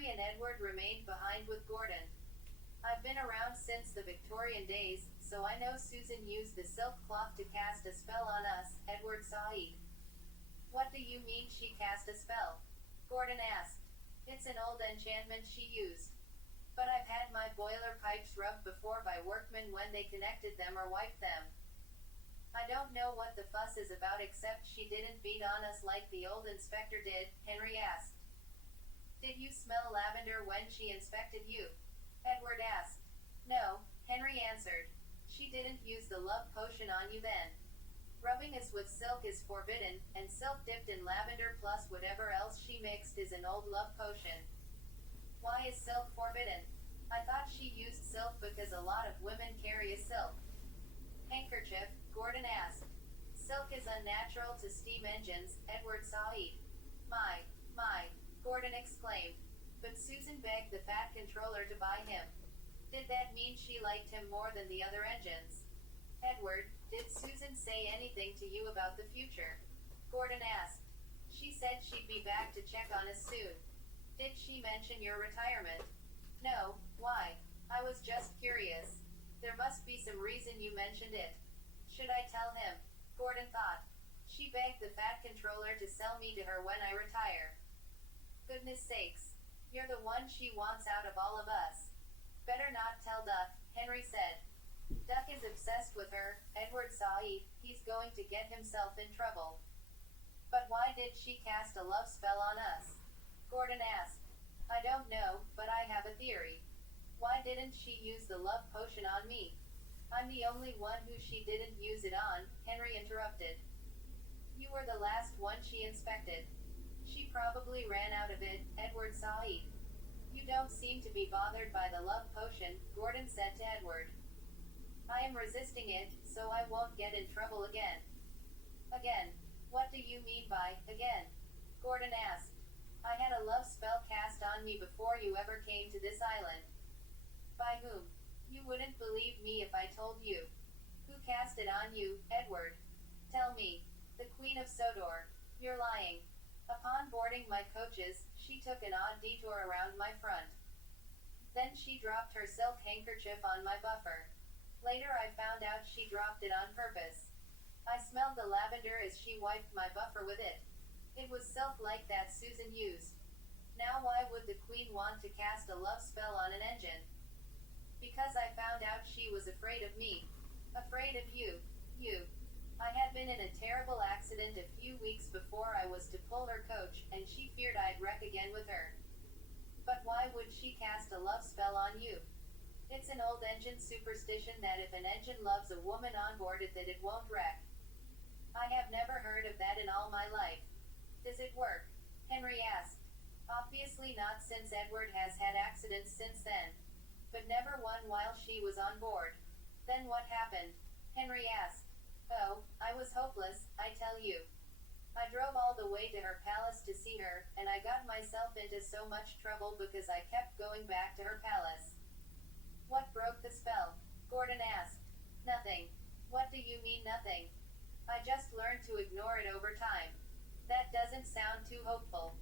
Henry and Edward remained behind with Gordon. I've been around since the Victorian days, so I know Susan used the silk cloth to cast a spell on us, Edward sighed. What do you mean she cast a spell? Gordon asked. It's an old enchantment she used. But I've had my boiler pipes rubbed before by workmen when they connected them or wiped them. I don't know what the fuss is about except she didn't beat on us like the old inspector did, Henry asked. Did you smell lavender when she inspected you? Edward asked. No, Henry answered. She didn't use the love potion on you then. Rubbing us with silk is forbidden, and silk dipped in lavender plus whatever else she mixed is an old love potion. Why is silk forbidden? I thought she used silk because a lot of women carry a silk handkerchief, Gordon asked. Silk is unnatural to steam engines, Edward sighed. My, Gordon exclaimed. But Susan begged the Fat Controller to buy him. Did that mean she liked him more than the other engines? Edward, did Susan say anything to you about the future? Gordon asked. She said she'd be back to check on us soon. Did she mention your retirement? No, why? I was just curious. There must be some reason you mentioned it. Should I tell him? Gordon thought. She begged the Fat Controller to sell me to her when I retire. Goodness sakes. You're the one she wants out of all of us. Better not tell Duck, Henry said. Duck is obsessed with her, Edward sighed. He's going to get himself in trouble. But why did she cast a love spell on us? Gordon asked. I don't know, but I have a theory. Why didn't she use the love potion on me? I'm the only one who she didn't use it on, Henry interrupted. You were the last one she inspected. She probably ran out of it, Edward sighed. You don't seem to be bothered by the love potion, Gordon said to Edward. I am resisting it, so I won't get in trouble again. Again? What do you mean by, again? Gordon asked. I had a love spell cast on me before you ever came to this island. By whom? You wouldn't believe me if I told you. Who cast it on you, Edward? Tell me. The Queen of Sodor. You're lying. Upon boarding my coaches, she took an odd detour around my front. Then she dropped her silk handkerchief on my buffer. Later I found out she dropped it on purpose. I smelled the lavender as she wiped my buffer with it. It was silk like that Susan used. Now why would the Queen want to cast a love spell on an engine? Because I found out she was afraid of me. Afraid of you. You. I had been in a terrible accident a few weeks before I was to pull her coach, and she feared I'd wreck again with her. But why would she cast a love spell on you? It's an old engine superstition that if an engine loves a woman on board it that it won't wreck. I have never heard of that in all my life. Does it work? Henry asked. Obviously not, since Edward has had accidents since then. But never one while she was on board. Then what happened? Henry asked. Oh, I was hopeless, I tell you. I drove all the way to her palace to see her, and I got myself into so much trouble because I kept going back to her palace. What broke the spell? Gordon asked. Nothing. What do you mean nothing? I just learned to ignore it over time. That doesn't sound too hopeful.